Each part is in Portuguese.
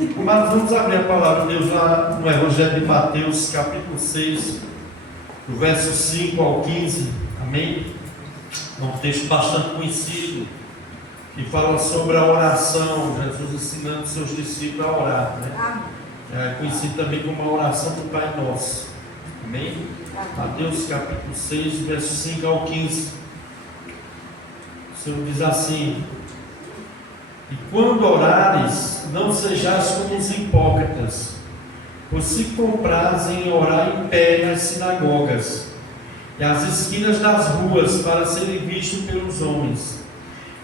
Mas vamos abrir a palavra de Deus lá no Evangelho de Mateus, capítulo 6, do verso 5 ao 15, amém? É um texto bastante conhecido, que fala sobre a oração, Jesus ensinando seus discípulos a orar, né? É conhecido também como a oração do Pai Nosso, amém? Mateus capítulo 6, verso 5 ao 15. O Senhor diz assim: e quando orares, não sejais como os hipócritas, pois se comprazem em orar em pé nas sinagogas e às esquinas das ruas, para serem vistos pelos homens.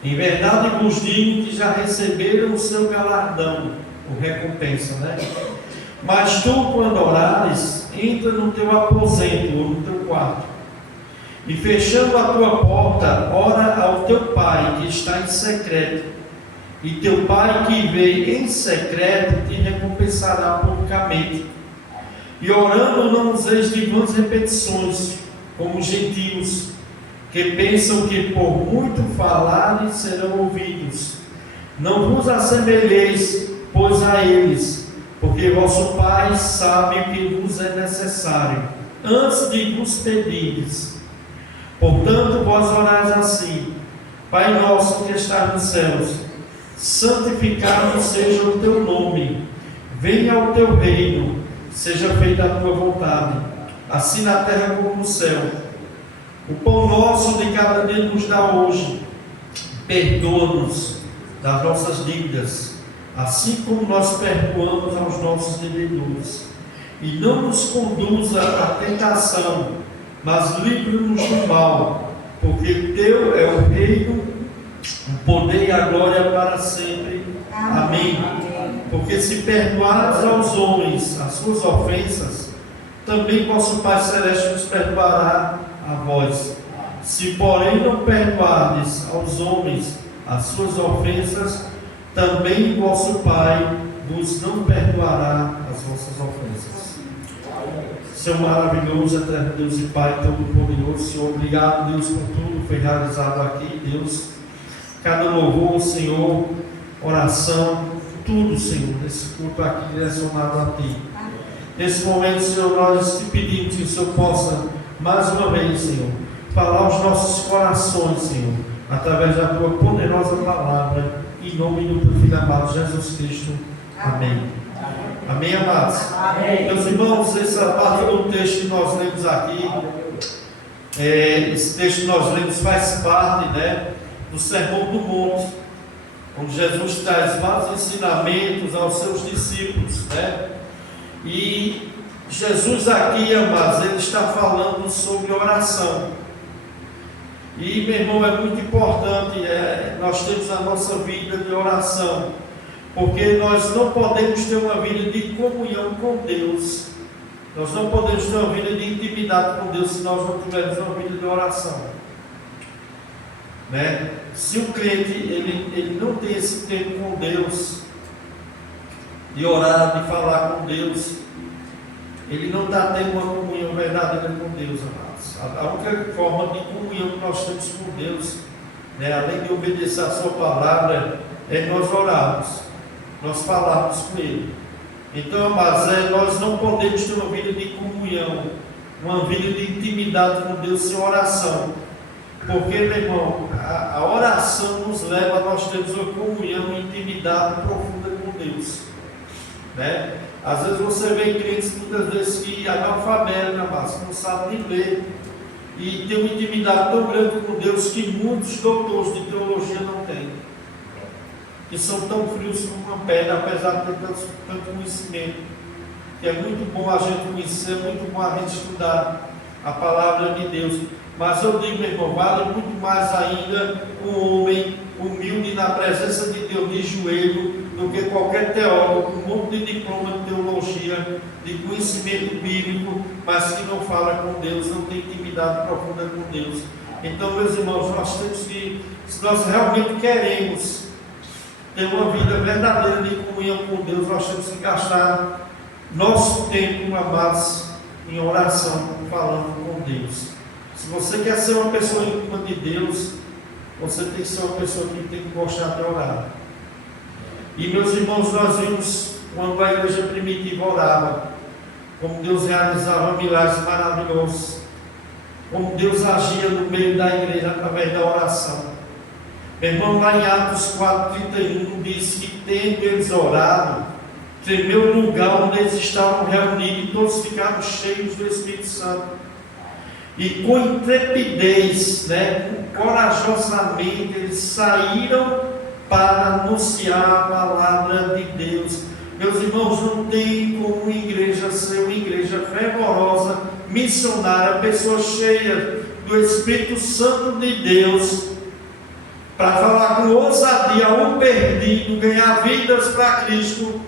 Em verdade vos digo que já receberam o seu galardão, ou recompensa, né? Mas tu, quando orares, entra no teu aposento ou no teu quarto, e fechando a tua porta, ora ao teu Pai que está em secreto, e teu Pai que vê em secreto te recompensará publicamente. E orando não useis de vãs repetições, como os gentios, que pensam que por muito falarem serão ouvidos. Não vos assemelheis, pois, a eles, porque vosso Pai sabe o que vos é necessário, antes de vos pedirdes. Portanto, vós orais assim: Pai nosso que estás nos céus, santificado seja o teu nome, venha o teu reino, seja feita a tua vontade, assim na terra como no céu. O pão nosso de cada dia nos dá hoje. Perdoa-nos das nossas dívidas, assim como nós perdoamos aos nossos devedores. E não nos conduza à tentação, mas livra-nos do mal, porque teu é o reino, o poder e a glória para sempre. Amém. Porque se perdoares aos homens as suas ofensas, também vosso Pai Celeste nos perdoará a vós. Se porém não perdoardes aos homens as suas ofensas, também vosso Pai vos não perdoará as vossas ofensas. Seu maravilhoso, eterno Deus e Pai todo-poderoso, Senhor, obrigado, Deus, por tudo que foi realizado aqui, Deus. Cada louvor, Senhor, oração, tudo, Senhor, nesse culto aqui direcionado a Ti. Nesse momento, Senhor, nós te pedimos que o Senhor possa, mais uma vez, Senhor, falar aos nossos corações, Senhor, através da Tua poderosa palavra, em nome do Teu Filho amado, Jesus Cristo. Amém. Amém, amados? Amém. Meus irmãos, essa parte do texto que nós lemos aqui, esse texto que nós lemos faz parte, né, do Sermão do Monte, onde Jesus traz vários ensinamentos aos seus discípulos, né? E Jesus aqui, amados, ele está falando sobre oração. E, meu irmão, é muito importante nós termos a nossa vida de oração, porque nós não podemos ter uma vida de comunhão com Deus, nós não podemos ter uma vida de intimidade com Deus se nós não tivermos uma vida de oração, né? Se o crente ele não tem esse tempo com Deus, de orar, de falar com Deus, ele não está tendo uma comunhão verdadeira com Deus, amados. A única forma de comunhão que nós temos com Deus, né, além de obedecer a sua palavra, é nós orarmos, nós falarmos com Ele. Então, amados, nós não podemos ter uma vida de comunhão, uma vida de intimidade com Deus sem oração. Porque, meu irmão, a oração nos leva a nós termos uma comunhão e intimidade profunda com Deus, né? Às vezes você vê crentes muitas vezes que analfabetos, né, mas não sabem nem ler, e tem uma intimidade tão grande com Deus que muitos doutores de teologia não têm, que são tão frios como uma pedra, apesar de ter tanto conhecimento. Que é muito bom a gente conhecer, é muito bom a gente estudar a palavra de Deus. Mas eu digo, meu irmão, vale muito mais ainda um homem humilde na presença de Deus, de joelho, do que qualquer teólogo com um monte de diploma de teologia, de conhecimento bíblico, mas que não fala com Deus, não tem intimidade profunda com Deus. Então, meus irmãos, nós temos que, se nós realmente queremos ter uma vida verdadeira de comunhão com Deus, nós temos que gastar nosso tempo, amados, em oração, falando com Deus. Se você quer ser uma pessoa íntima de Deus, você tem que ser uma pessoa que tem que gostar de orar. E, meus irmãos, nós vimos quando a igreja primitiva orava, como Deus realizava milagres maravilhosos, como Deus agia no meio da igreja através da oração. Meu irmão, lá em Atos 4:31 diz que, tendo eles orado, tremeu o lugar onde eles estavam reunidos, e todos ficaram cheios do Espírito Santo. E com intrepidez, corajosamente, eles saíram para anunciar a palavra de Deus. Meus irmãos, não tem como uma igreja ser uma igreja fervorosa, missionária, pessoa cheia do Espírito Santo de Deus, para falar com ousadia o perdido, ganhar vidas para Cristo,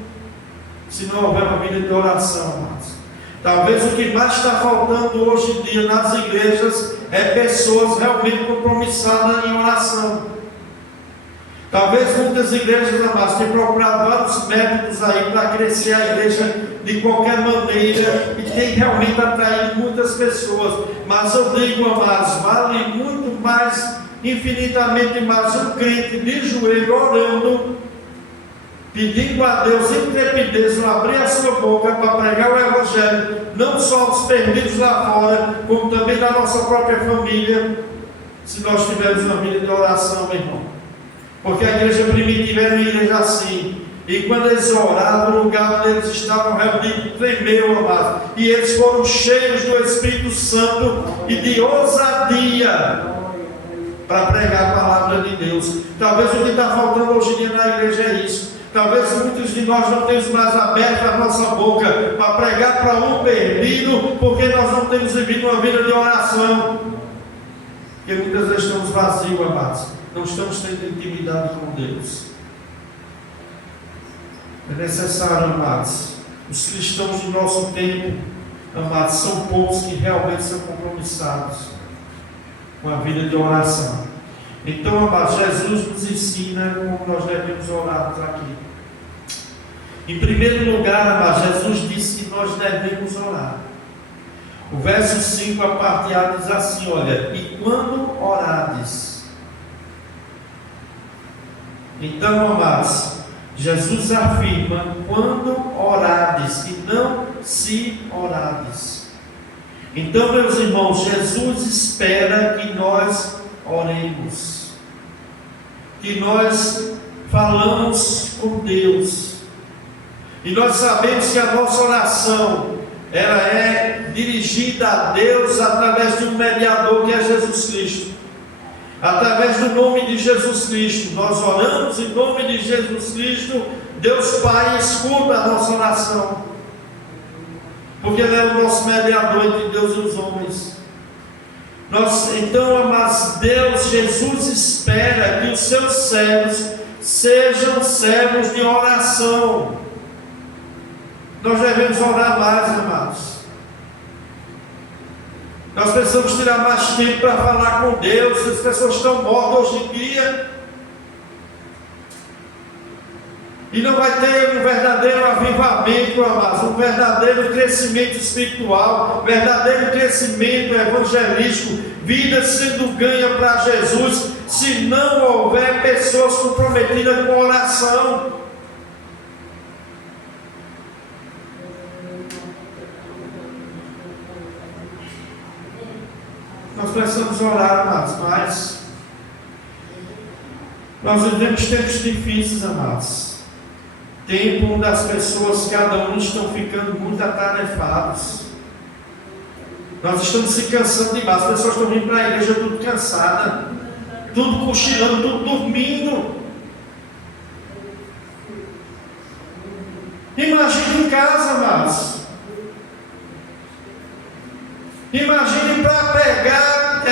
se não houver uma vida de oração, amados. Talvez o que mais está faltando hoje em dia nas igrejas é pessoas realmente compromissadas em oração. Talvez muitas igrejas, amados, tenham procurado vários métodos aí para crescer a igreja de qualquer maneira, e tem realmente atraído muitas pessoas. Mas eu digo, amados, vale muito mais, infinitamente mais, um crente de joelho orando, pedindo a Deus intrepidez, não abrir a sua boca para pregar o Evangelho, não só aos perdidos lá fora, como também na nossa própria família, se nós tivermos uma vida de oração, meu irmão. Porque a igreja primitiva era uma igreja assim, e quando eles oravam, o lugar onde eles estavam reunidos tremeu, amado, e eles foram cheios do Espírito Santo e de ousadia para pregar a palavra de Deus. Talvez o que está faltando hoje em dia na igreja é isso. Talvez muitos de nós não temos mais aberto a nossa boca para pregar para um perdido, porque nós não temos vivido uma vida de oração. Porque muitas vezes estamos vazios, amados. Não estamos tendo intimidade com Deus. É necessário, amados. Os cristãos do nosso tempo, amados, são poucos que realmente são compromissados com a vida de oração. Então, amados, Jesus nos ensina como nós devemos orar aqui. Em primeiro lugar, amados, Jesus disse que nós devemos orar. O verso 5, a parte A, diz assim: olha, e quando orades. Então, amados, Jesus afirma: quando orades, e não se orades. Então, meus irmãos, Jesus espera que nós oremos, que nós falamos com Deus, e nós sabemos que a nossa oração, ela é dirigida a Deus através de um mediador, que é Jesus Cristo. Através do nome de Jesus Cristo, nós oramos em nome de Jesus Cristo. Deus Pai escuta a nossa oração, porque Ele é o nosso mediador entre Deus e os homens. Então, amados, Jesus espera que os seus servos sejam servos de oração. Nós devemos orar mais, amados. Nós precisamos tirar mais tempo para falar com Deus. As pessoas estão mortas hoje em dia, e não vai ter um verdadeiro avivamento, amados, um verdadeiro crescimento espiritual, verdadeiro crescimento evangelístico, vida sendo ganha para Jesus, se não houver pessoas comprometidas com a oração. Nós precisamos orar, amados, mas nós vivemos tempos difíceis, amados. Tempo onde as pessoas, cada um, estão ficando muito atarefados. Nós estamos se cansando demais. As pessoas estão vindo para a igreja tudo cansadas, tudo cochilando, tudo dormindo. Imagine em casa, amados. Imagine para pegar,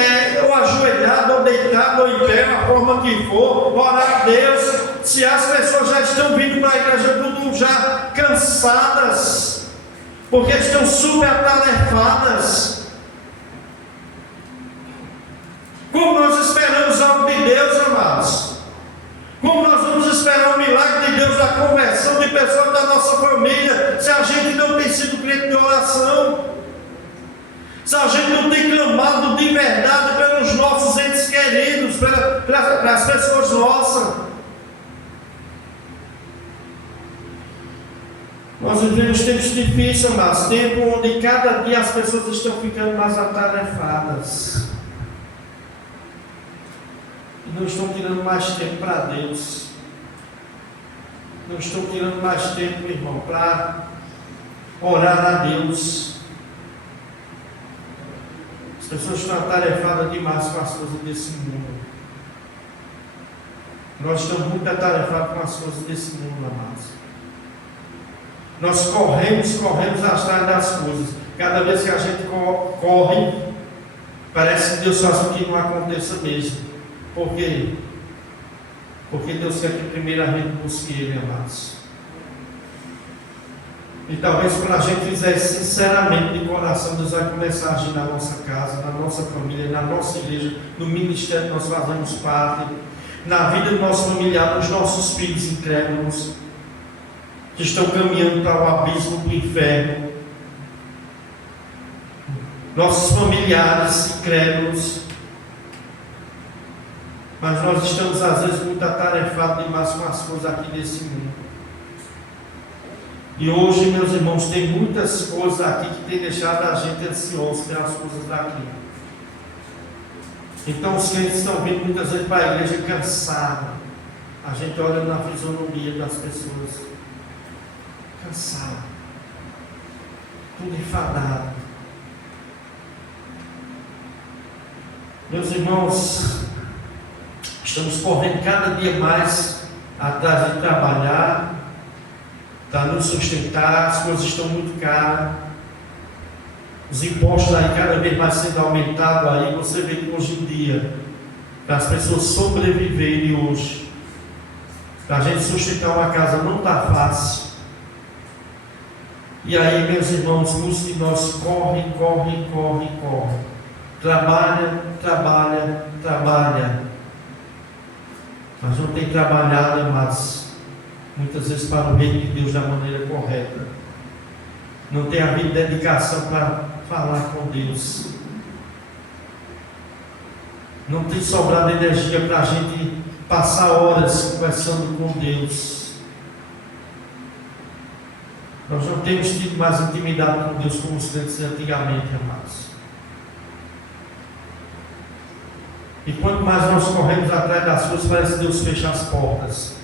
ou ajoelhado, ou deitado, ou em pé, a forma que for, orar a Deus. Se as pessoas já estão vindo para a igreja tudo já cansadas, porque estão super atarefadas, como nós esperamos algo de Deus, amados? Como nós vamos esperar um milagre de Deus, a conversão de pessoas da nossa família, se a gente não tem sido crente de oração? Se a gente não tem clamado de verdade pelos nossos entes queridos, para as pessoas nossas? Nós vivemos tempos difíceis, amados, tempo onde cada dia as pessoas estão ficando mais atarefadas. E não estão tirando mais tempo para Deus. Não estão tirando mais tempo, irmão, para orar a Deus. As pessoas estão atarefadas demais com as coisas desse mundo. Nós estamos muito atarefados com as coisas desse mundo, amados. Nós corremos atrás das coisas. Cada vez que a gente corre, parece que Deus faz com que não aconteça mesmo. Por quê? Porque Deus quer que primeiro a gente busque Ele, amados. E talvez quando a gente fizer sinceramente, de coração, Deus vai começar a agir na nossa casa, na nossa família, na nossa igreja, no ministério que nós fazemos parte, na vida do nosso familiar, dos nossos filhos incrédulos, que estão caminhando para o abismo do inferno, nossos familiares incrédulos, mas nós estamos às vezes muito atarefados demais com as coisas aqui desse mundo. E hoje, meus irmãos, tem muitas coisas aqui que tem deixado a gente ansioso pelas coisas daqui. Então os crentes estão vindo muitas vezes para a igreja cansados. A gente olha na fisionomia das pessoas, cansado, tudo enfadado. Meus irmãos, estamos correndo cada dia mais atrás de trabalhar, para nos sustentar. As coisas estão muito caras, os impostos aí cada vez mais sendo aumentados. Aí você vê que hoje em dia, para as pessoas sobreviverem hoje, para a gente sustentar uma casa não está fácil. E aí, meus irmãos, muitos de nós corre. Trabalha. Mas não tem trabalhado, mas muitas vezes para o reino de Deus da maneira correta. Não tem havido dedicação para falar com Deus. Não tem sobrado energia para a gente passar horas conversando com Deus. Nós não temos tido mais intimidade com Deus como os crentes antigamente, amados. E quanto mais nós corremos atrás das coisas, parece que Deus fecha as portas.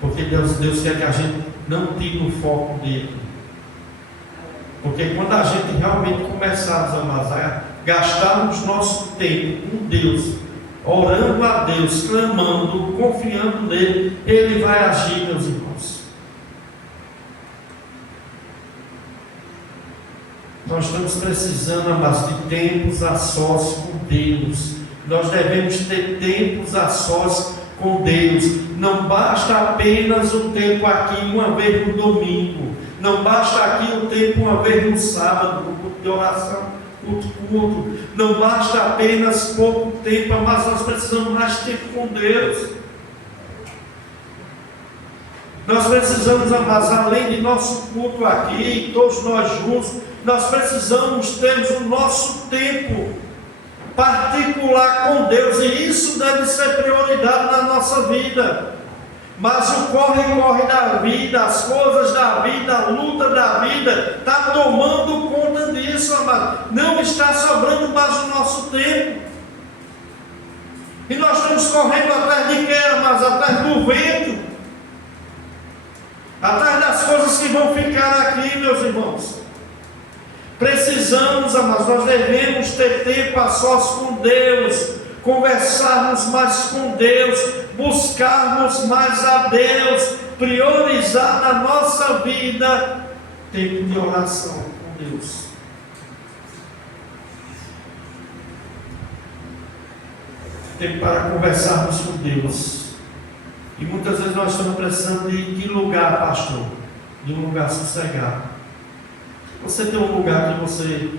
Porque Deus quer que a gente não tire o foco dele. Porque quando a gente realmente começar, amados, a gastarmos nosso tempo com Deus, orando a Deus, clamando, confiando nele, Ele vai agir, meus irmãos. Nós estamos precisando, amados, de tempos a sós com Deus. Nós devemos ter tempos a sós com Deus. Não basta apenas o tempo aqui uma vez no domingo. Não basta aqui o tempo uma vez no sábado, no culto de oração, culto. Não basta apenas pouco tempo, mas nós precisamos mais tempo com Deus. Nós precisamos, amados, além de nosso culto aqui, todos nós juntos, nós precisamos ter o nosso tempo particular com Deus, e isso deve ser prioridade na nossa vida. Mas o corre da vida, as coisas da vida, a luta da vida, está tomando conta disso, amado. Não está sobrando mais o nosso tempo. E nós estamos correndo atrás de quê, amados? Atrás do vento, atrás das coisas que vão ficar aqui, meus irmãos. Precisamos, amados, nós devemos ter tempo a sós com Deus, conversarmos mais com Deus, buscarmos mais a Deus, priorizar na nossa vida tempo de oração com Deus. Tempo para conversarmos com Deus. E muitas vezes nós estamos precisando de que lugar, pastor? De um lugar sossegado. Você tem um lugar que você,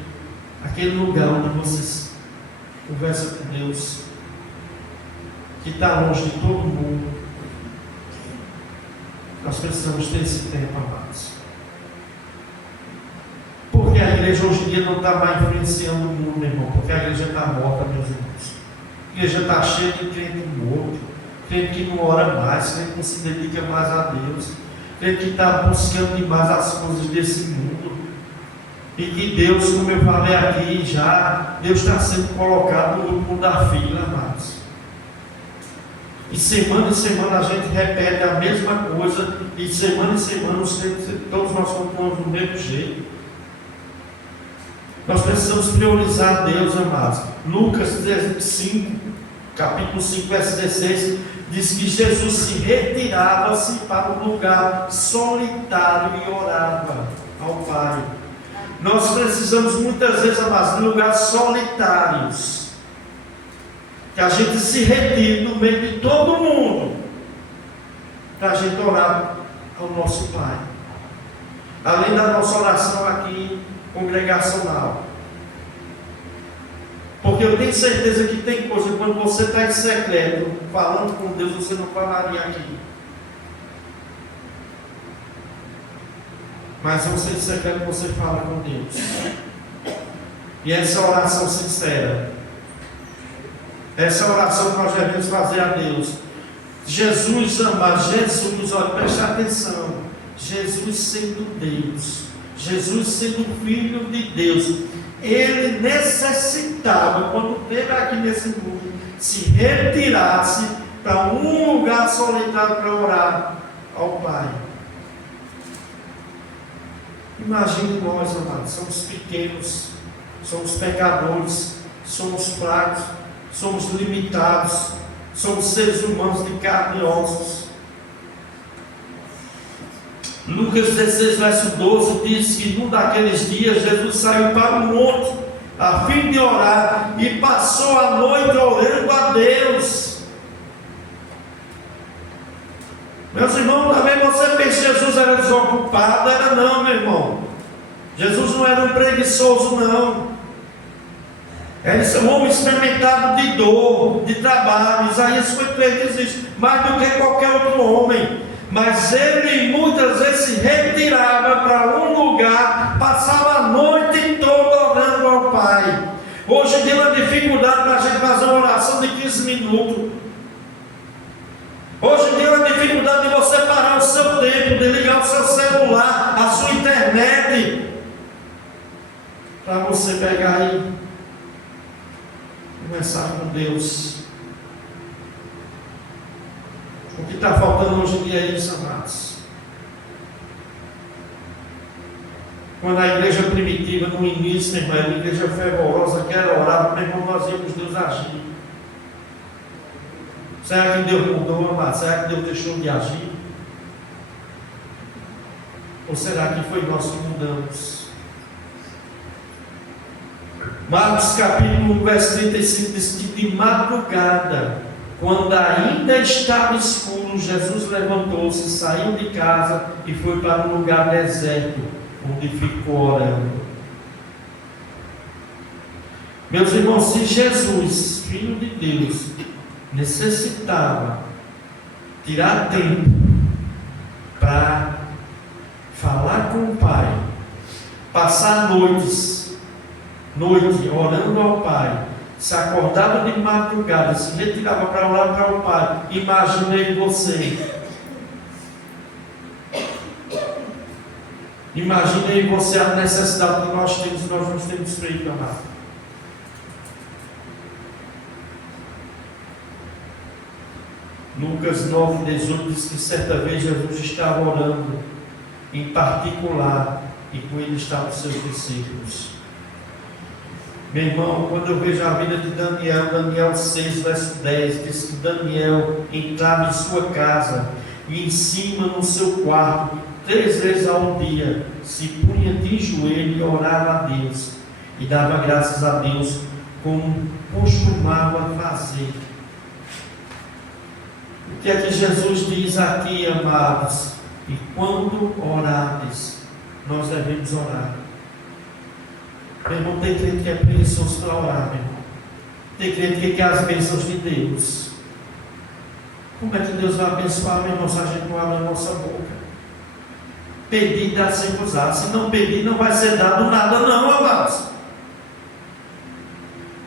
aquele lugar onde você conversa com Deus, que está longe de todo mundo. Nós precisamos ter esse tempo, amados. Porque a igreja hoje em dia não está mais influenciando o mundo, irmão. Porque a igreja está morta, meus irmãos. A igreja está cheia de crente morto, crente que não ora mais, crente que não se dedica mais a Deus. crente que está buscando demais as coisas desse mundo. E que Deus, como eu falei aqui já, Deus está sendo colocado no último da fila, amados. E semana em semana a gente repete a mesma coisa, e semana em semana todos nós continuamos do mesmo jeito. Nós precisamos priorizar Deus, amados. Lucas 5, capítulo 5, verso 16, diz que Jesus se retirava-se para um lugar solitário e orava ao Pai. Nós precisamos muitas vezes, amados, de lugares solitários, que a gente se retire no meio de todo mundo, para a gente orar ao nosso Pai. Além da nossa oração aqui congregacional. Porque eu tenho certeza que tem coisa, quando você está em secreto, falando com Deus, você não falaria aqui. Mas você em secreto, você fala com Deus. E essa oração sincera, essa oração que nós devemos fazer a Deus. Jesus, amado, Jesus, olha, preste atenção. Jesus sendo Deus, Jesus sendo Filho de Deus, Ele necessitava, quando esteve aqui nesse mundo, se retirasse para um lugar solitário para orar ao Pai. Imagine nós, amados, somos pequenos, somos pecadores, somos fracos, somos limitados, somos seres humanos de carne e ossos. Lucas 16, verso 12 diz que num daqueles dias Jesus saiu para o monte a fim de orar e passou a noite orando a Deus. Meus irmãos, também você pensa que Jesus era desocupado? Era não, meu irmão. Jesus não era um preguiçoso, não. Ele é um homem experimentado de dor, de trabalho. Isaías 53 diz isso, mais do que qualquer outro homem. Mas ele muitas vezes se retirava para um lugar, passava a noite toda orando ao Pai. Hoje tem uma dificuldade para a gente fazer uma oração de 15 minutos. Hoje tem uma dificuldade de você parar o seu tempo, de ligar o seu celular, a sua internet, para você pegar e conversar com Deus. O que está faltando hoje em dia é isso, amados. Quando a igreja primitiva, no início, meu irmão, era uma igreja fervorosa, que era orar, meu irmão, nós íamos Deus agir. Será que Deus mudou, amado? Será que Deus deixou de agir? Ou será que foi nós que mudamos? Marcos capítulo 1, verso 35 diz que de madrugada, quando ainda estava escuro, Jesus levantou-se, saiu de casa e foi para um lugar deserto, onde ficou orando. Meus irmãos, se Jesus, Filho de Deus, necessitava tirar tempo para falar com o Pai, passar noite orando ao Pai, se acordava de madrugada, se retirava para orar para o Pai. Imaginei você. Imaginei você a necessidade que nós temos e nós não temos feito, amado. Lucas 9, 18 diz que certa vez Jesus estava orando em particular e com ele estavam os seus discípulos. Meu irmão, quando eu vejo a vida de Daniel, Daniel 6, verso 10, diz que Daniel entrava em sua casa e em cima no seu quarto, 3 vezes ao dia, se punha de joelho e orava a Deus, e dava graças a Deus, como costumava fazer. O que é que Jesus diz aqui, amados? E quando orardes, nós devemos orar. Meu irmão, tem crente que é preguiçoso para orar, meu irmão. Tem crente que quer as bênçãos de Deus. Como é que Deus vai abençoar, meu irmão, se a gente não abre a nossa boca? Pedir dá sem usar. Se não pedir, não vai ser dado nada, não, amados.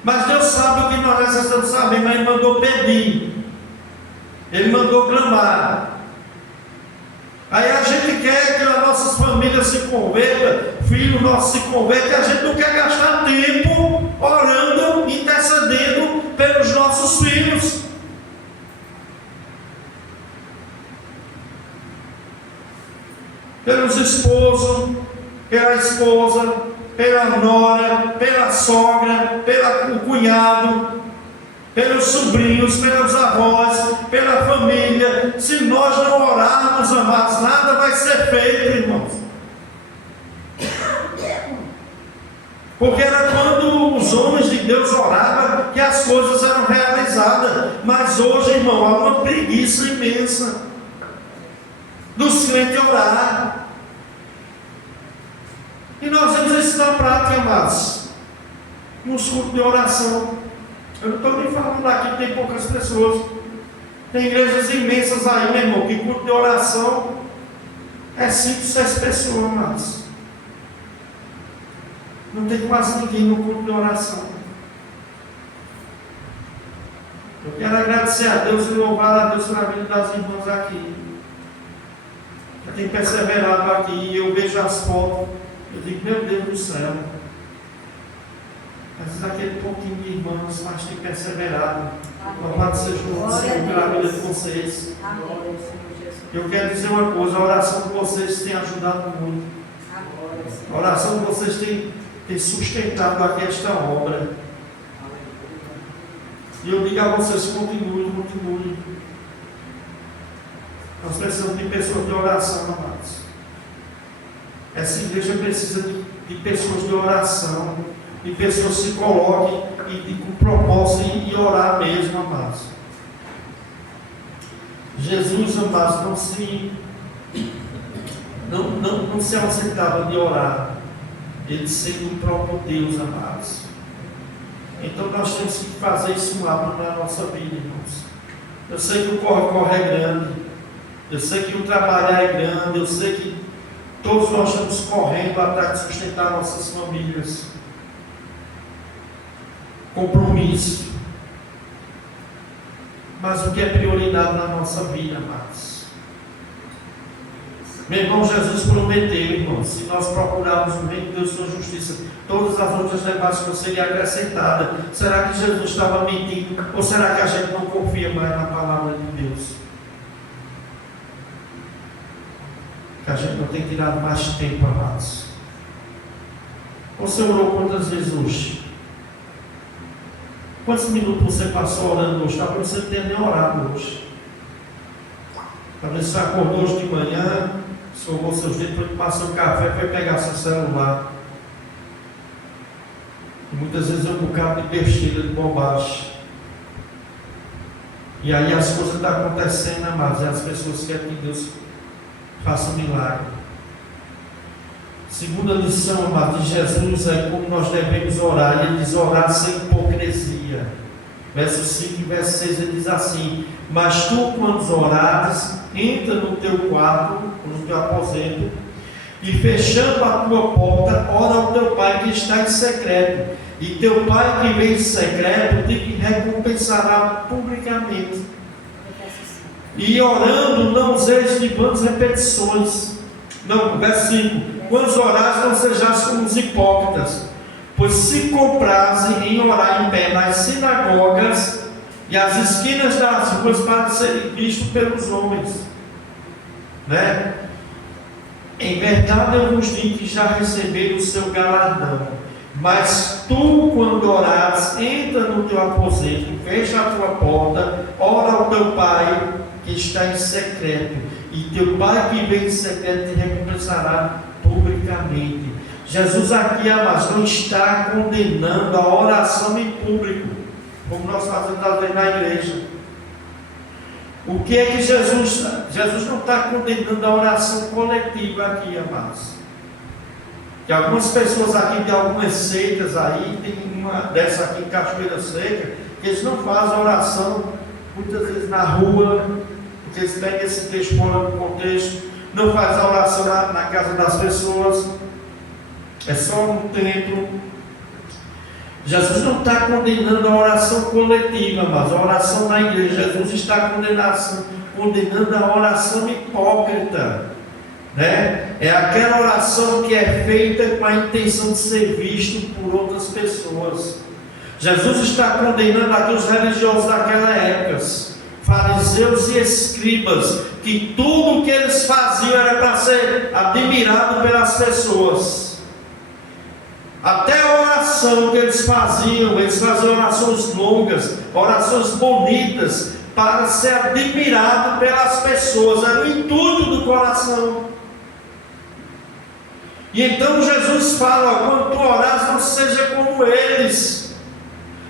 Mas Deus sabe o que nós necessitamos saber, mas Ele mandou pedir. Ele mandou clamar. Aí a gente se converta, filho nosso se converte, a gente não quer gastar tempo orando, intercedendo pelos nossos filhos. Pelos esposos, pela esposa, pela nora, pela sogra, pelo cunhado, pelos sobrinhos, pelos avós, pela família. Se nós não orarmos, amados, nada vai ser feito, irmãos. Porque era quando os homens de Deus oravam que as coisas eram realizadas. Mas hoje, irmão, há uma preguiça imensa dos crentes orar. E nós vemos isso na prática, amados, nos cultos de oração. Eu não estou nem falando aqui que tem poucas pessoas. Tem igrejas imensas aí, meu irmão, que culto de oração é 5, 6 pessoas, amados. Não tem quase ninguém no culto de oração. Eu quero agradecer a Deus e louvar a Deus pela vida das irmãs aqui. Já tem perseverado aqui, e eu vejo as fotos, eu digo, meu Deus do céu. Às vezes aquele pouquinho de irmãos, mas tem perseverado. Louvado seja o Senhor pela vida de vocês. Eu quero dizer uma coisa, a oração de vocês tem ajudado muito. A oração de vocês tem sustentado aqui esta obra. E eu digo a vocês, continuem. Nós precisamos de pessoas de oração, amados. Essa igreja precisa de pessoas de oração, de pessoas que se coloquem com propósito e orar mesmo, amados. Jesus, amados, não se ausentava de orar, ele sendo o próprio Deus, amados. Então nós temos que fazer isso um hábito na nossa vida, irmãos. Eu sei que o corre é grande, eu sei que o trabalho é grande, eu sei que todos nós estamos correndo atrás de sustentar nossas famílias. Compromisso. Mas o que é prioridade na nossa vida, amados? Meu irmão, Jesus prometeu, irmão, se nós procurarmos o reino de Deus e sua justiça, todas as outras demais coisas seriam acrescentadas. Será que Jesus estava mentindo? Ou será que a gente não confia mais na palavra de Deus? Que a gente não tem tirado mais tempo, amados. Você orou quantas vezes hoje? Quantos minutos você passou orando hoje? Talvez você não tenha nem orado hoje. Talvez você acordou hoje de manhã, escovou seus dedos, foi passar um café, foi pegar seu celular. E muitas vezes é um bocado de besteira, de bobagem. E aí as coisas estão acontecendo, amados, e as pessoas querem que Deus faça um milagre. Segunda lição, amados, de Jesus é como nós devemos orar. Ele diz orar sem hipocrisia. Verso 5 e verso 6 ele diz assim: mas tu, quando orares, entra no teu quarto, no teu aposento, e fechando a tua porta, ora ao teu Pai que está em secreto. E teu Pai que vem em secreto te recompensará publicamente. E orando, não useis de vãs repetições. Não, verso 5: quando orares, não sejais como os hipócritas, pois se comprazem em orar em pé nas sinagogas e às esquinas das ruas para serem vistos pelos homens, né? Em verdade eu vos digo que já receberam o seu galardão. Mas tu, quando orares, entra no teu aposento, fecha a tua porta, ora ao teu Pai que está em secreto, e teu Pai que vem em secreto te recompensará publicamente. Jesus aqui, amados, não está condenando a oração em público, como nós fazemos às vezes na igreja. O que é que Jesus não está condenando a oração coletiva aqui, amados. Que algumas pessoas aqui de algumas seitas aí, tem uma dessa aqui em Cachoeira Seca, que eles não fazem oração muitas vezes na rua, porque eles pegam esse texto fora do contexto, não faz a oração na casa das pessoas, é só no templo. Jesus não está condenando a oração coletiva, mas a oração na igreja. Jesus está condenando a oração hipócrita. né? É aquela oração que é feita com a intenção de ser visto por outras pessoas. Jesus está condenando aqui os religiosos daquela época, fariseus e escribas, que tudo o que eles faziam era para ser admirado pelas pessoas. Até a oração que eles faziam orações longas, orações bonitas, para ser admirado pelas pessoas, era o intuito do coração. E então Jesus fala: quando tu orares, não seja como eles,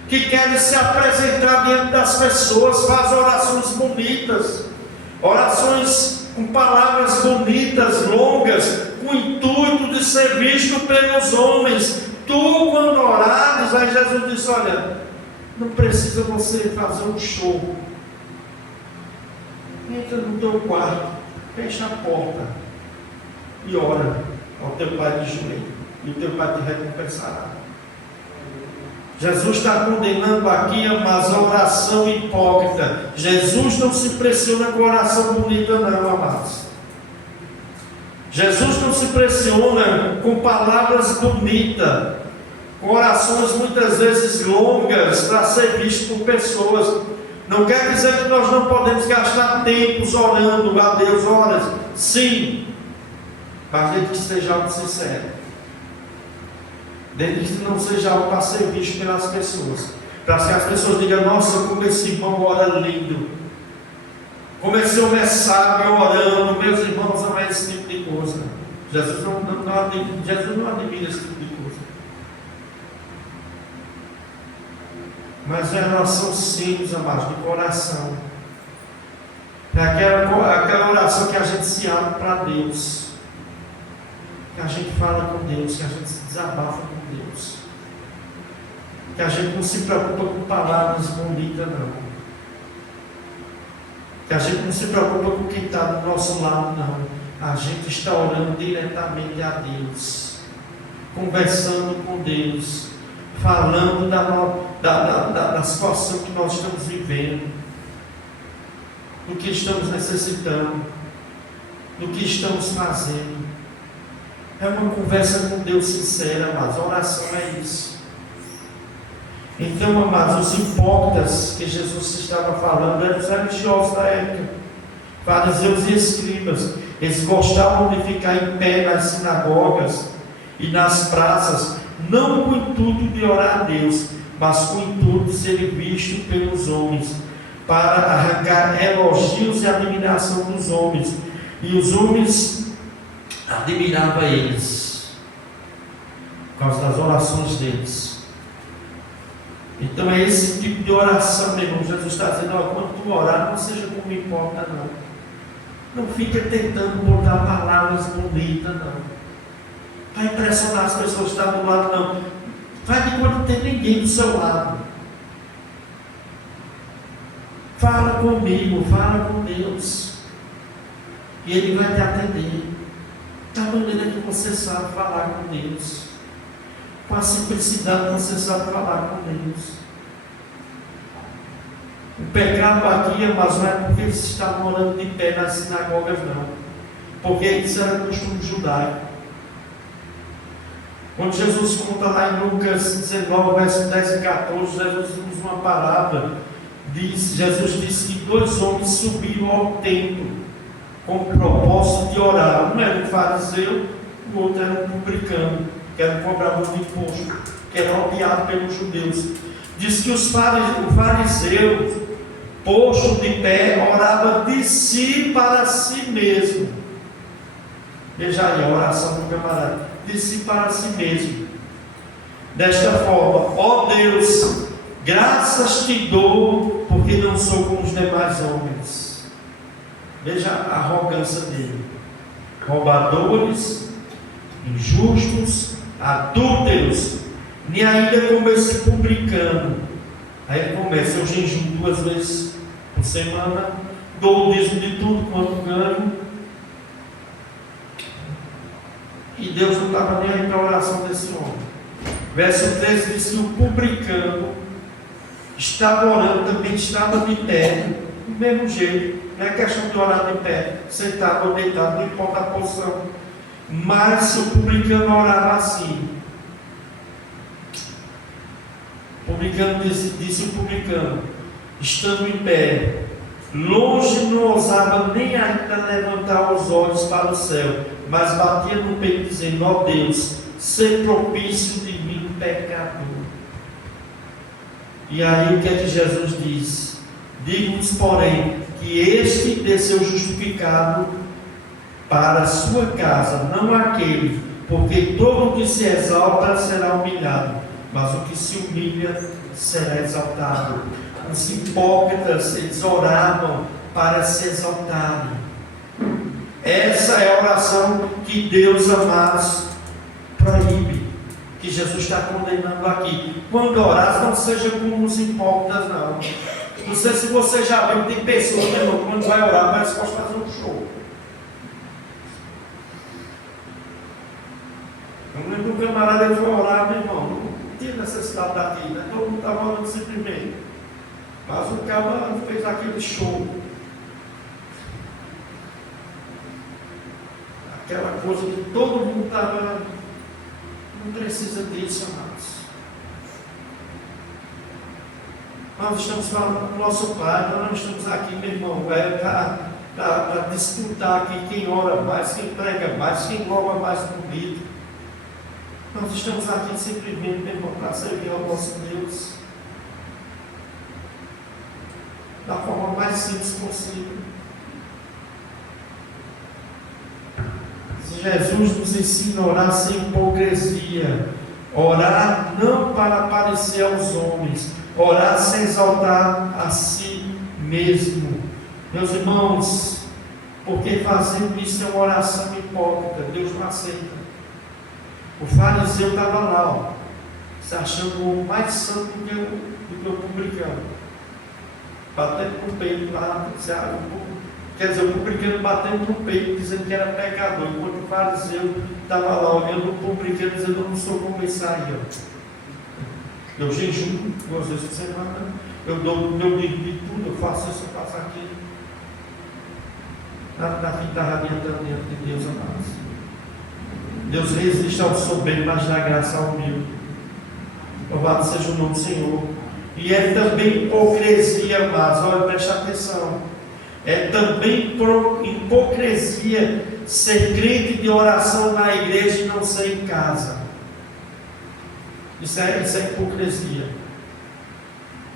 que querem se apresentar diante das pessoas, faz orações bonitas, orações com palavras bonitas, longas, com o intuito de ser visto pelos homens. Tu, quando orares, aí Jesus disse: olha, não precisa você fazer um show. Entra no teu quarto, fecha a porta e ora ao teu Pai de joelho, e o teu Pai te recompensará. Jesus está condenando aqui, mas a oração hipócrita. Jesus não se impressiona com oração bonita, não, amados. Jesus não se impressiona com palavras bonitas, com orações muitas vezes longas, para ser visto por pessoas. Não quer dizer que nós não podemos gastar tempos orando a Deus, horas. Sim, mas desde que seja algo sincero, desde que não seja algo para ser visto pelas pessoas, para que as pessoas digam: nossa, como esse irmão ora lindo, como esse homem é sábio orando. Meus irmãos, não é esse tipo de coisa. Jesus não admira esse tipo de coisa. Mas é uma oração simples, amados, de coração. É aquela oração que a gente se abre para Deus, que a gente fala com Deus, que a gente se desabafa com Deus, que a gente não se preocupa com palavras bonitas, não, que a gente não se preocupa com quem está do nosso lado, não. A gente está orando diretamente a Deus, conversando com Deus, falando da situação que nós estamos vivendo, do que estamos necessitando, do que estamos fazendo. É uma conversa com Deus sincera, amados. A oração é isso. Então, amados, os hipócritas que Jesus estava falando eram os religiosos da época, fariseus e escribas. Eles gostavam de ficar em pé nas sinagogas e nas praças, não com o intuito de orar a Deus, mas com o intuito de ser visto pelos homens, para arrancar elogios e admiração dos homens. E os homens admiravam eles por causa das orações deles. Então é esse tipo de oração, meu irmão. Jesus está dizendo: quando tu orar, não seja como importa, não. Não fica tentando botar palavras bonitas, não, para impressionar as pessoas que estão do lado, não. Faz de quando não tem ninguém do seu lado. Fala comigo, fala com Deus, e Ele vai te atender da maneira que você sabe falar com Deus, com a simplicidade que você sabe falar com Deus. O pecado aqui, mas não é porque eles estavam orando de pé nas sinagogas, não, porque isso era costume judaico. Quando Jesus conta lá em Lucas 19, verso 10 e 14, Jesus usa uma palavra. Jesus disse que 2 homens subiram ao templo com o propósito de orar. Um era um fariseu, o outro era um publicano, que era um cobrador de imposto, que era odiado pelos judeus. Diz que o fariseu, posto de pé, orava de si para si mesmo. Veja aí a oração do camarada: de si para si mesmo. Desta forma: ó Deus, graças te dou, porque não sou como os demais homens. Veja a arrogância dele: roubadores, injustos, adúlteros, nem ainda como esse publicano. Aí ele começa: eu jejuo 2 vezes por semana, dou o dízimo de tudo quanto ganho. E Deus não estava nem aí para a oração desse homem. Verso 13 diz que o publicano estava orando, também estava de pé, do mesmo jeito, Não é questão de orar de pé, sentado ou deitado, não importa a posição. Mas o publicano orava assim. O publicano disse o publicano, estando em pé, longe não ousava nem ainda levantar os olhos para o céu, mas batia no peito dizendo, ó Deus, ser propício de mim, pecador. E aí o que é que Jesus diz? Digo-vos, porém, que este desceu justificado para a sua casa, não aquele, porque todo o que se exalta será humilhado, mas o que se humilha será exaltado. Os hipócritas, eles oravam para se exaltarem. Essa é a oração que Deus, amados, proíbe, que Jesus está condenando aqui. Quando orar, não seja como os hipócritas, não. Não sei se você já viu, tem pessoas que quando vai orar, parece que vai fazer um show. Eu lembro que o camarada foi orar, meu irmão, não tinha necessidade daqui, né? Todo mundo estava orando simplesmente. Mas o cara fez aquele show. Aquela coisa que todo mundo estava. Não precisa disso, amados. Nós estamos falando do nosso Pai, nós não estamos aqui, meu irmão, para disputar aqui quem ora mais, quem prega mais, quem louva mais bonito. Nós estamos aqui simplesmente, meu irmão, para servir ao nosso Deus da forma mais simples possível. Jesus nos ensina a orar sem hipocrisia, orar não para aparecer aos homens, orar sem exaltar a si mesmo. Meus irmãos, porque fazendo isso é uma oração hipócrita, Deus não aceita. O fariseu estava lá, ó, se achando o mais santo do que o publicano, batendo no peito lá, quer dizer, o publicano batendo no peito, dizendo que era pecador, enquanto o fariseu estava lá olhando o publicano, dizendo, eu não sou como esse aí, ó. Eu jejuo 2 vezes por semana, eu dou meu livro de tudo, eu faço isso, eu faço aquilo. Nada que está adiantando diante de Deus, amados. Deus resiste ao soberbo, mas dá graça ao humilde. Louvado seja o nome do Senhor. E é também hipocrisia, amados, olha, preste atenção. É também hipocrisia ser crente de oração na igreja e não ser em casa. Isso é hipocrisia.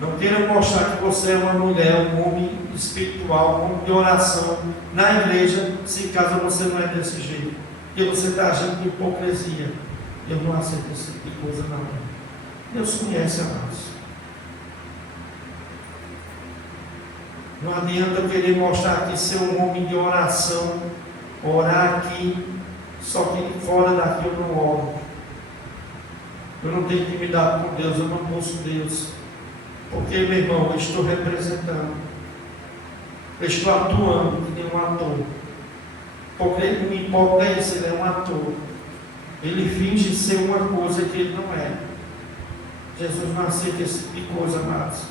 Não queira mostrar que você é uma mulher, um homem espiritual, um homem de oração na igreja, se em casa você não é desse jeito. Porque você está agindo com hipocrisia. Eu não aceito esse tipo de coisa, não. Deus conhece, amados. Não adianta eu querer mostrar que ser um homem de oração, orar aqui, só que fora daqui eu não oro. Eu não tenho intimidade com Deus, eu não busco Deus. Porque, meu irmão, eu estou representando. Eu estou atuando que nem um ator. Porque não me importa isso, ele é um ator. Ele finge ser uma coisa que ele não é. Jesus não aceita esse tipo de coisa, amados.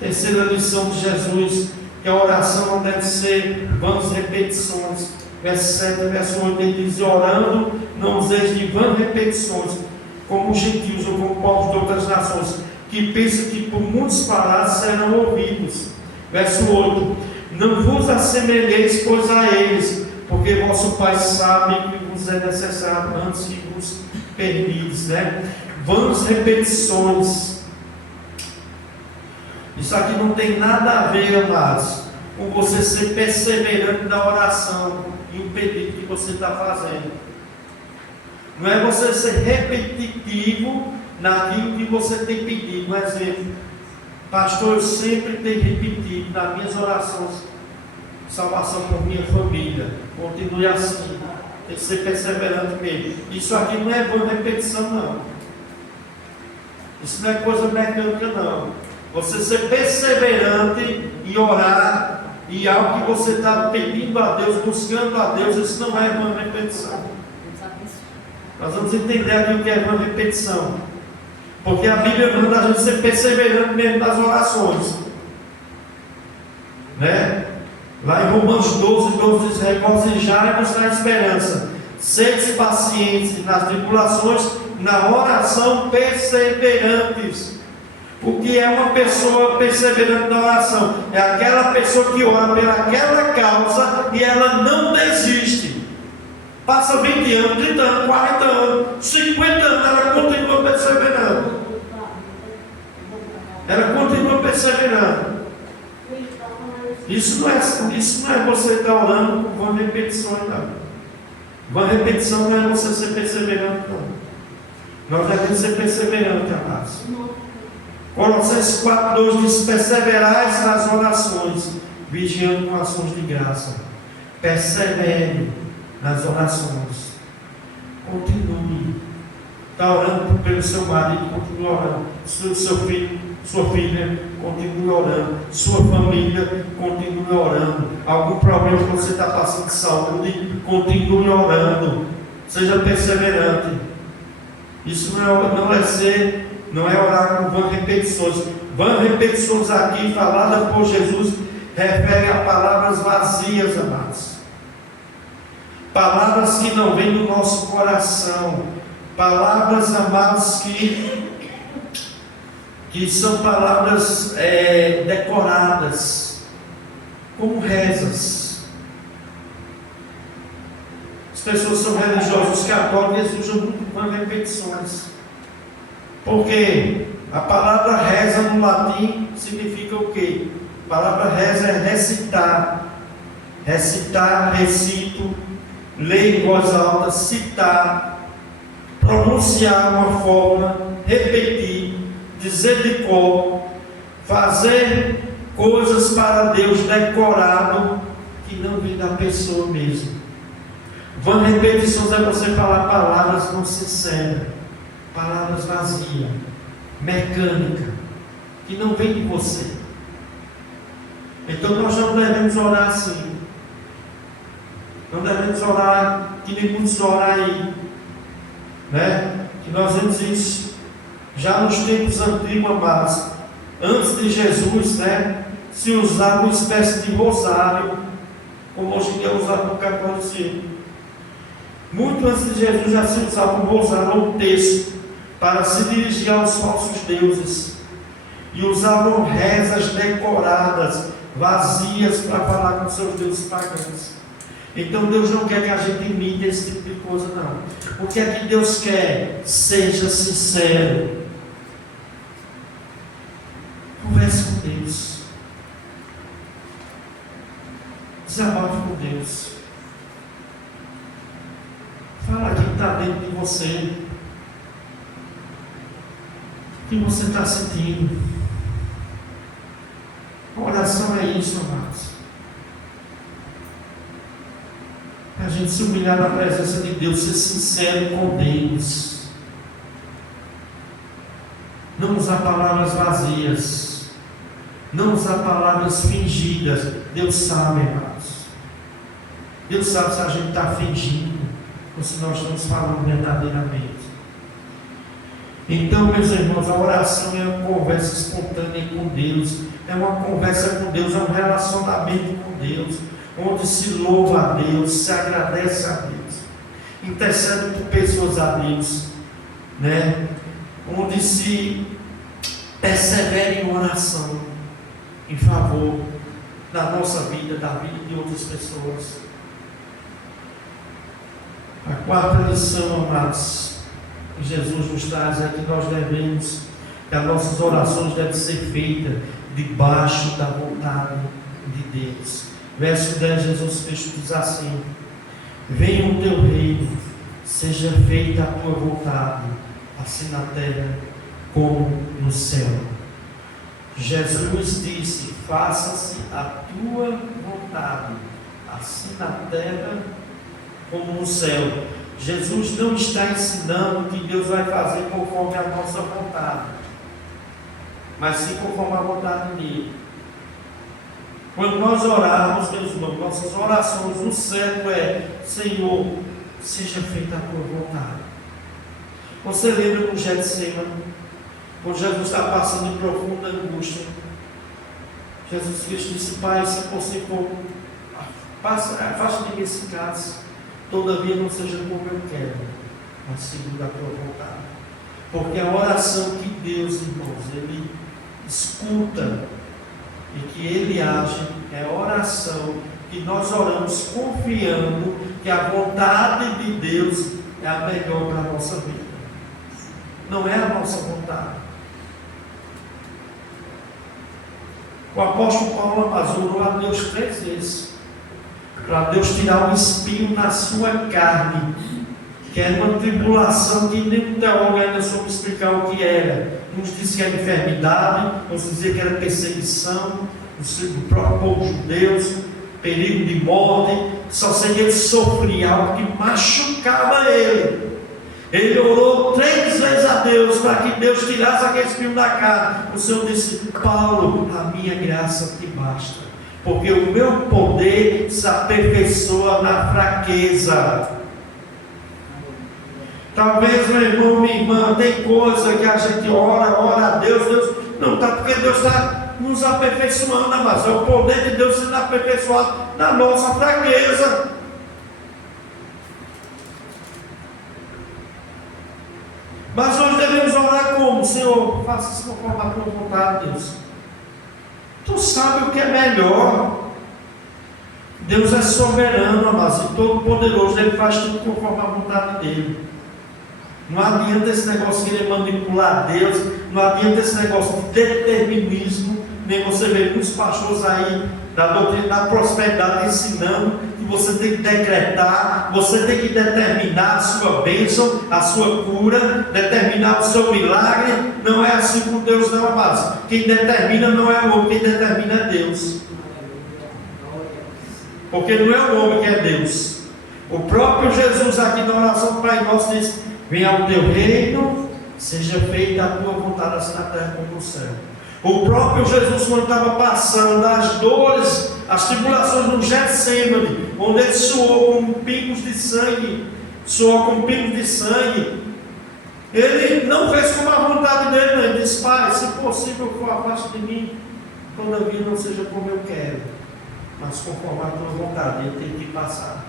Terceira lição de Jesus, que a oração não deve ser vãs repetições. Verso 7, verso 8, ele diz, orando, não useis de vãs repetições, como os gentios ou como povos de outras nações, que pensam que por muitos falar serão ouvidos. Verso 8, não vos assemelheis, pois, a eles, porque vosso Pai sabe que vos é necessário antes que vos permites, né? Vãs repetições. Isso aqui não tem nada a ver, amados, com você ser perseverante na oração e o pedido que você está fazendo. Não é você ser repetitivo naquilo que você tem pedido. Um exemplo, pastor, eu sempre tenho repetido nas minhas orações salvação por minha família. Continue assim, tem que ser perseverante mesmo. Isso aqui não é boa repetição, não. Isso não é coisa mecânica, não. Você ser perseverante e orar, e algo que você está pedindo a Deus, buscando a Deus, isso não é uma repetição. Nós vamos entender aqui o que é uma repetição. Porque a Bíblia manda a gente ser perseverante mesmo nas orações. Né? Lá em Romanos 12 diz: regozijai-vos na esperança, sede pacientes nas tribulações, na oração perseverantes. O que é uma pessoa perseverante na oração? É aquela pessoa que ora pelaquela causa e ela não desiste. Passa 20 anos, 30 anos, 40 anos, 50 anos, ela continua perseverando. Ela continua perseverando. Isso não é você estar orando com uma repetição, não. Uma repetição não é você ser perseverante, não. Nós devemos ser perseverantes, amados. Colossenses 4:2 diz: perseverais nas orações, vigiando com ações de graça. Persevere nas orações. Continue. Está orando pelo seu marido, continue orando. Seu filho, sua filha, continue orando. Sua família, continue orando. Algum problema que você está passando de saúde, continue orando. Seja perseverante. Isso não é orar com vãs repetições. Vãs repetições aqui, faladas por Jesus, refere a palavras vazias, amados. Palavras que não vêm do nosso coração. Palavras, amados, que são palavras decoradas, como rezas. As pessoas são religiosas, os católicos, eles usam muito vãs repetições. Porque a palavra reza no latim significa o quê? A palavra reza é recitar. Recitar, recito, ler em voz alta, citar, pronunciar uma forma, repetir, dizer de cor, fazer coisas para Deus decorado, que não vem da pessoa mesmo. Vã repetições é você falar palavras não sinceras, palavras vazias, mecânicas, que não vem de você. Então nós não devemos orar assim. Não devemos orar que nem muitos oram aí, né? Que nós vemos isso já nos tempos antigos, amados. Antes de Jesus, né, se usava uma espécie de rosário, como hoje em dia é usado no catolicismo. Muito antes de Jesus já se usava um rosário, um texto, para se dirigir aos falsos deuses. E usavam rezas decoradas, vazias, para falar com seus deuses pagãos. Então Deus não quer que a gente imite esse tipo de coisa, não. O que é que Deus quer? Seja sincero. Converse com Deus. Desabafe com Deus. Fala quem está dentro de você. O que você está sentindo. A oração é isso, amados. A gente se humilhar na presença de Deus, ser sincero com Deus. Não usar palavras vazias. Não usar palavras fingidas. Deus sabe, amados. Deus sabe se a gente está fingindo ou se nós estamos falando verdadeiramente. Então, meus irmãos, a oração é uma conversa espontânea com Deus. É uma conversa com Deus, é um relacionamento com Deus, onde se louva a Deus, se agradece a Deus, intercede por pessoas a Deus, né? Onde se persevera em oração em favor da nossa vida, da vida de outras pessoas. A quarta lição, amados, que Jesus nos traz é que nós devemos, que as nossas orações devem ser feitas debaixo da vontade de Deus. Verso 10, Jesus Cristo diz assim: venha o teu reino, seja feita a tua vontade, assim na terra como no céu. Jesus disse: faça-se a tua vontade, assim na terra como no céu. Jesus não está ensinando que Deus vai fazer conforme a nossa vontade, mas sim conforme a vontade dele. Quando nós orarmos, meus irmãos, nossas orações, o certo é: Senhor, seja feita a tua vontade. Você lembra do Getsemane, quando Jesus está passando em profunda angústia? Jesus Cristo disse: Pai, se possível, Afasta de mim esse cálice, todavia não seja como eu quero, mas segundo a tua vontade. Porque a oração que Deus, irmãos, Ele escuta e que Ele age, é a oração que nós oramos confiando que a vontade de Deus é a melhor para a nossa vida. Não é a nossa vontade. O apóstolo Paulo orou a Deus 3 vezes, para Deus tirar o espinho da sua carne, que era uma tribulação que nem um teólogo ainda soube explicar o que era. Uns diziam que era enfermidade, outros diziam que era perseguição do próprio povo judeu, perigo de morte. Só sei que ele sofria algo que machucava ele. Ele orou 3 vezes a Deus para que Deus tirasse aquele espinho da carne. O Senhor disse: Paulo, a minha graça te basta, porque o meu poder se aperfeiçoa na fraqueza. Talvez, meu irmão, minha irmã, tem coisa que a gente ora a Deus, Deus não está, porque Deus está nos aperfeiçoando, mas é o poder de Deus sendo aperfeiçoado na nossa fraqueza. Mas nós devemos orar como? Senhor, faça isso conforme a tua vontade, Deus. Tu sabe o que é melhor. Deus é soberano, amados, e todo poderoso. Ele faz tudo conforme a vontade dele. Não adianta esse negócio de querer manipular Deus. Não adianta esse negócio de determinismo. Nem você vê muitos pastores aí da doutrina da prosperidade ensinando que você tem que decretar, você tem que determinar a sua bênção, a sua cura, determinar o seu milagre. Não é assim com Deus, não, amados. Quem determina não é o homem, quem determina é Deus. Porque não é o homem que é Deus. O próprio Jesus aqui na oração do Pai Nosso diz: venha ao teu reino, seja feita a tua vontade assim na terra como no céu. O próprio Jesus, quando estava passando as dores, as tribulações no Getsemane, onde ele suou com pingos de sangue, ele não fez como a vontade dele, não. Ele disse: Pai, se possível, for afaste de mim, todavia não seja como eu quero, mas conforme a tua vontade. Ele tem que passar,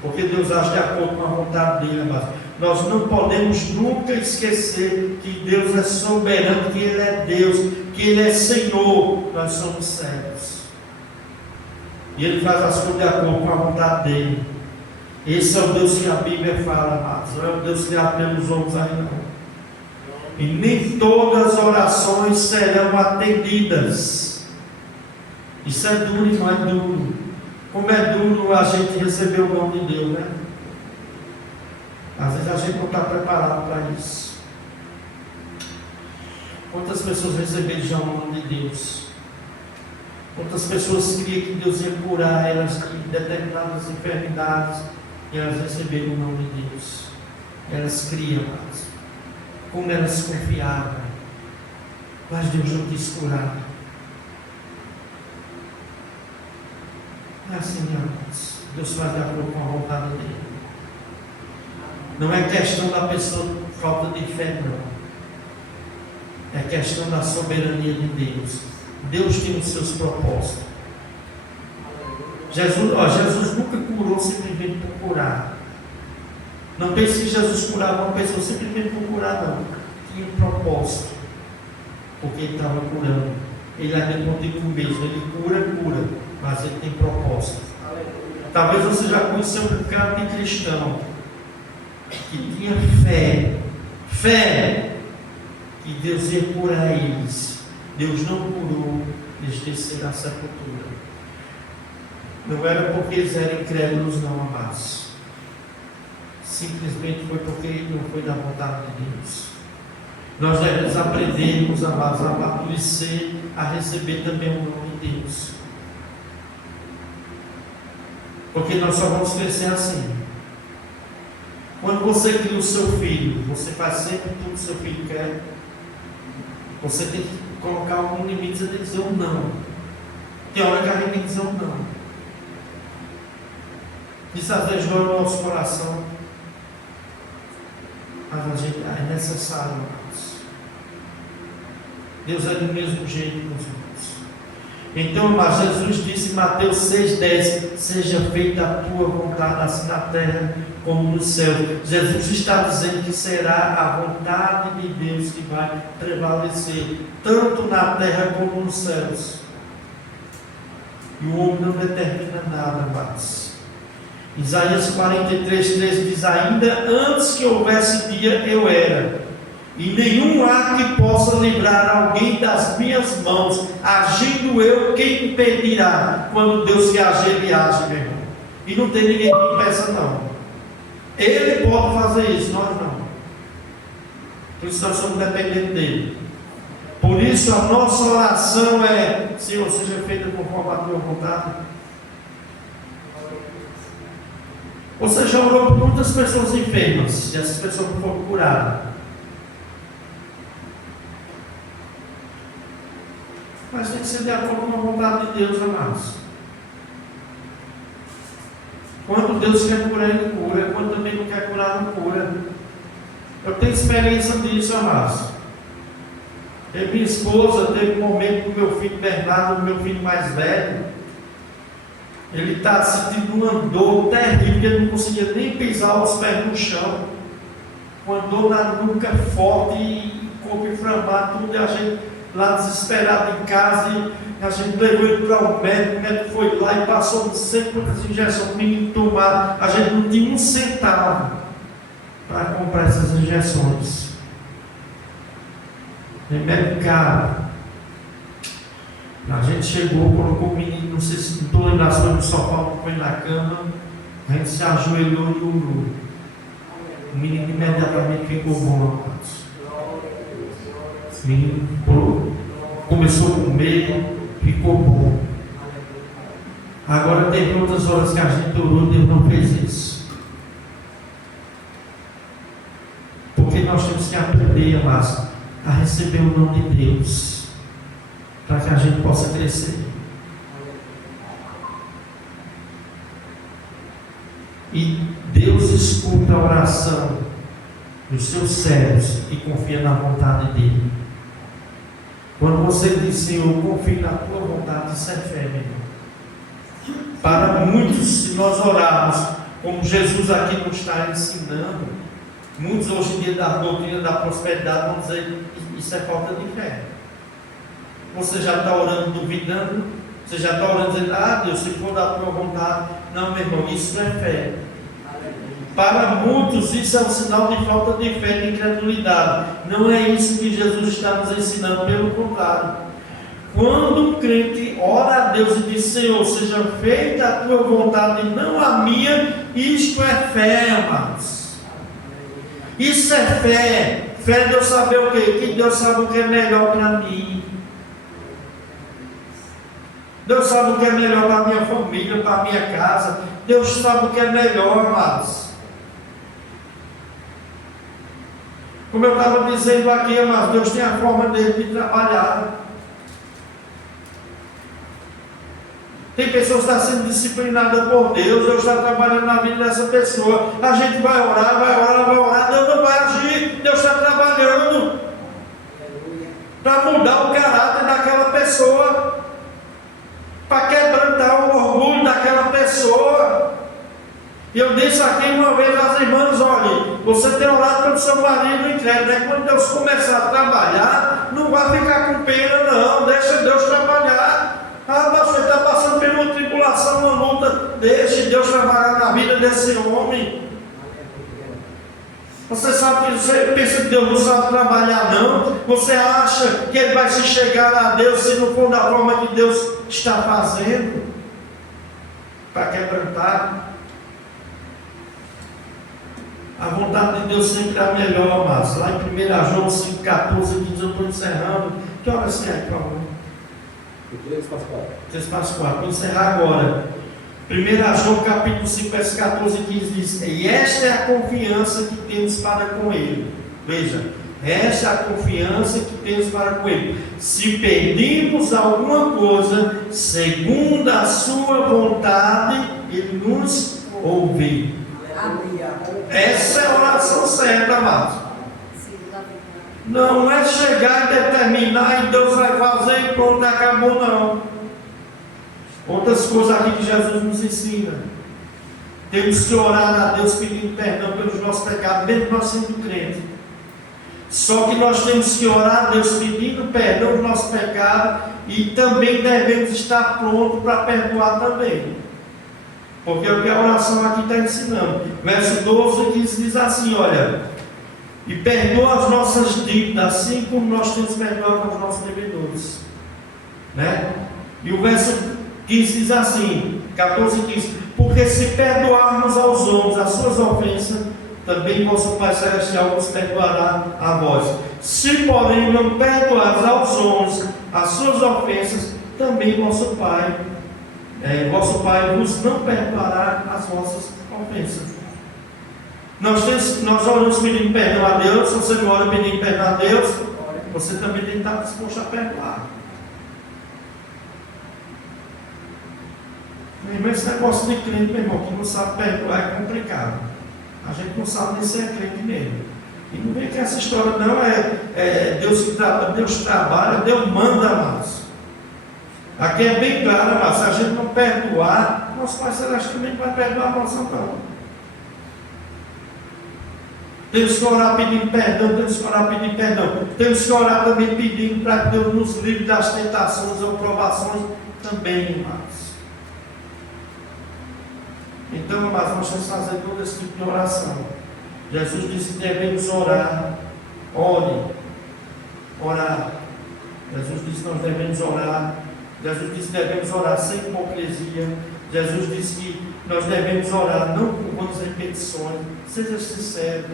porque Deus age de acordo com a vontade dele, mas nós não podemos nunca esquecer que Deus é soberano, que Ele é Deus, que Ele é Senhor. Nós somos servos, e Ele faz as coisas de acordo com a vontade dele. Esse é o Deus que a Bíblia fala, amados. Não é o Deus criado pelos homens aí, não. E nem todas as orações serão atendidas. Isso é duro, irmão, é duro. Como é duro a gente receber o nome de Deus, né? Às vezes a gente não está preparado para isso. Quantas pessoas receberam já o nome de Deus? Quantas pessoas criam que Deus ia curar elas de determinadas enfermidades, e elas receberam o nome de Deus? Elas criam, mas como elas confiavam, mas Deus não quis curar. É assim, irmãos. Deus faz de acordo com a vontade dele. Não é questão da pessoa falta de fé, não. É questão da soberania de Deus. Deus tem os seus propósitos. Jesus nunca curou simplesmente por curar. Não pense que Jesus curava uma pessoa simplesmente por curar, não. Tinha um propósito, porque ele estava curando. Ele ainda continua mesmo. Ele cura, mas ele tem propósito. Talvez você já conheceu um bocado de cristão que tinha fé que Deus ia curar eles. Deus não curou, eles desceram à sepultura. Não era porque eles eram incrédulos, não, amados. Simplesmente foi porque não foi da vontade de Deus. Nós devemos aprendermos, amados, a amadurecer, a receber também o nome de Deus. Porque nós só vamos crescer assim. Quando você cria o seu filho, você faz sempre tudo que o seu filho quer. Você tem que colocar algum limite, você tem que dizer um não. Tem hora que a gente tem que dizer um não. Isso às vezes dói no nosso coração, mas a gente é necessário, irmãos. Deus é do mesmo jeito com os irmãos. Então, mas Jesus disse em Mateus 6,10: seja feita a tua vontade, assim na terra como no céu. Jesus está dizendo que será a vontade de Deus que vai prevalecer, tanto na terra como nos céus. E o homem não determina nada mais. Isaías 43,13 diz: ainda antes que houvesse dia eu era, e nenhum há que possa livrar alguém das minhas mãos. Agindo eu, quem impedirá? Quando Deus quer agir, Ele age, meu irmão. E não tem ninguém que impeça, não. Ele pode fazer isso, nós não. Por isso nós somos dependentes dele. Por isso a nossa oração é: Senhor, seja feita conforme a tua vontade. Você já orou por muitas pessoas enfermas, e essas pessoas não foram curadas. Mas tem que ser de acordo com a vontade de Deus, amados. Quando Deus quer curar, Ele cura. Quando também não quer curar, não cura. Eu tenho experiência disso, amados. E minha esposa teve um momento com o meu filho Bernardo, o meu filho mais velho. Ele está sentindo uma dor terrível, ele não conseguia nem pisar os pés no chão. Uma dor na nuca forte e corpo inflamado, tudo. E a gente lá desesperado em casa, e a gente levou ele para o médico foi lá e passou não sei quantas injeções, o menino tomar. A gente não tinha um centavo para comprar essas injeções. Remédio caro. A gente chegou, colocou o menino, não sei se não estou lembrando, foi no sofá, foi na cama, a gente se ajoelhou e orou. O menino imediatamente ficou bom, rapaz. O menino começou a comer, ficou bom. Agora teve outras horas que a gente orou, Deus não fez isso. Porque nós temos que aprender, amados, a receber o nome de Deus, para que a gente possa crescer. E Deus escuta a oração dos seus servos e confia na vontade dele. Quando você diz: Senhor, eu confio na tua vontade, isso é fé, meu irmão. Para muitos, se nós orarmos como Jesus aqui nos está ensinando, muitos hoje em dia da doutrina da prosperidade vão dizer: isso é falta de fé. Você já está orando duvidando? Você já está orando dizendo: ah, Deus, se for da tua vontade. Não, meu irmão, isso é fé. Para muitos isso é um sinal de falta de fé, de incredulidade. Não é isso que Jesus está nos ensinando, pelo contrário. Quando um crente ora a Deus e diz: Senhor, seja feita a tua vontade e não a minha, isto é fé, amados. Isso é fé. Fé é Deus saber o quê? Que Deus sabe o que é melhor para mim. Deus sabe o que é melhor para a minha família, para a minha casa. Deus sabe o que é melhor, amados. Como eu estava dizendo aqui, amados, Deus tem a forma dele de trabalhar. Tem pessoas que estão sendo disciplinadas por Deus, Deus está trabalhando na vida dessa pessoa. A gente vai orar, Deus não vai agir, Deus está trabalhando para mudar o caráter daquela pessoa, para quebrantar o orgulho daquela pessoa. E eu disse aqui uma vez às irmãs: olha, você tem orado pelo seu marido incrédulo, né? Quando Deus começar a trabalhar, não vai ficar com pena, não, deixa Deus trabalhar. Ah, mas você está passando por uma tribulação, uma luta, deixe Deus trabalhar na vida desse homem. Você sabe que você pensa que Deus não sabe trabalhar, não? Você acha que Ele vai se chegar a Deus se não for da forma que Deus está fazendo? Para quebrantar. A vontade de Deus sempre é a melhor, mas lá em 1 João 5,14 diz: eu estou encerrando. Que horas é, por favor? 3:4. Vou encerrar agora. 1 João capítulo 5, verso 14 e 15 diz: e esta é a confiança que temos para com Ele. Veja, esta é a confiança que temos para com Ele. Se pedimos alguma coisa segundo a sua vontade, Ele nos ouve. Essa é a oração certa, amados. Não é chegar e determinar e Deus vai fazer e pronto, acabou, não. Outras coisas aqui que Jesus nos ensina. Temos que orar a Deus pedindo perdão pelos nossos pecados, mesmo nós sendo crentes. Só que nós temos que orar a Deus pedindo perdão pelos nossos pecados e também devemos estar prontos para perdoar também. Porque é o que a oração aqui está ensinando. Verso 12 e 15 diz assim, olha: e perdoa as nossas dívidas, assim como nós temos perdoado aos nossos devedores. Né? E o verso 15 diz assim, 14 e 15: porque se perdoarmos aos homens as suas ofensas, também vosso Pai Celestial vos perdoará a vós. Se porém não perdoares aos homens as suas ofensas, também vosso Pai vos não perdoará as vossas ofensas. Nós oramos pedindo perdão a Deus. Se você não ora pedindo perdão a Deus, você também tem que estar disposto a perdoar. Meu irmão, esse negócio de crente, meu irmão, que não sabe perdoar é complicado. A gente não sabe nem se é crente mesmo. E não vem que essa história não é Deus que trabalha, Deus trabalha, Deus manda, amados. Aqui é bem claro, amados, se a gente não perdoar, nosso Pai Celestial também vai perdoar a nossa não. Temos que orar pedindo perdão, temos que orar pedindo perdão. Temos que orar também pedindo para que Deus nos livre das tentações ou provações também, amados. Então, amados, nós vamos fazer todo esse tipo de oração. Jesus disse que devemos orar. Ore. Orar. Jesus disse que nós devemos orar. Jesus disse que devemos orar sem hipocrisia. Jesus disse que nós devemos orar não com vãs repetições. Seja sincero.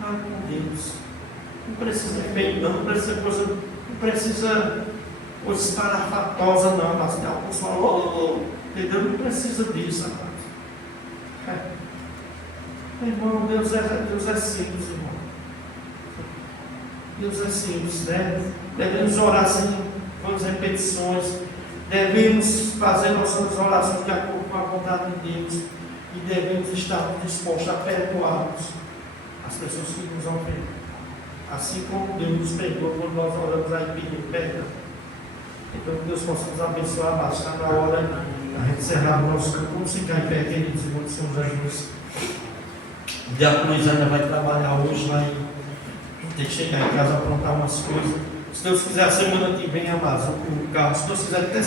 Fale com Deus. Não precisa de feito, não precisa coisa esparafatosa, não. Mas tem alguns falam, entendeu? Não precisa disso, amado. Irmão, Deus é simples, irmão. Deus é simples, né? Devemos orar sem vãs repetições. Devemos fazer nossas orações de acordo com a vontade de Deus. E devemos estar dispostos a perdoarmos as pessoas que nos ofendem. Assim como Deus nos perdoa quando nós oramos aí pedindo perdão. Então que Deus possa nos abençoar. Mas está na hora a gente encerrar o nosso culto. Vamos ficar em pé, queridos irmãos do Senhor Jesus. O diácono Luiz ainda vai trabalhar hoje, vai ter que chegar em casa, aprontar umas coisas. Se Deus quiser, a semana que vem, amados, o carro, se Deus quiser, até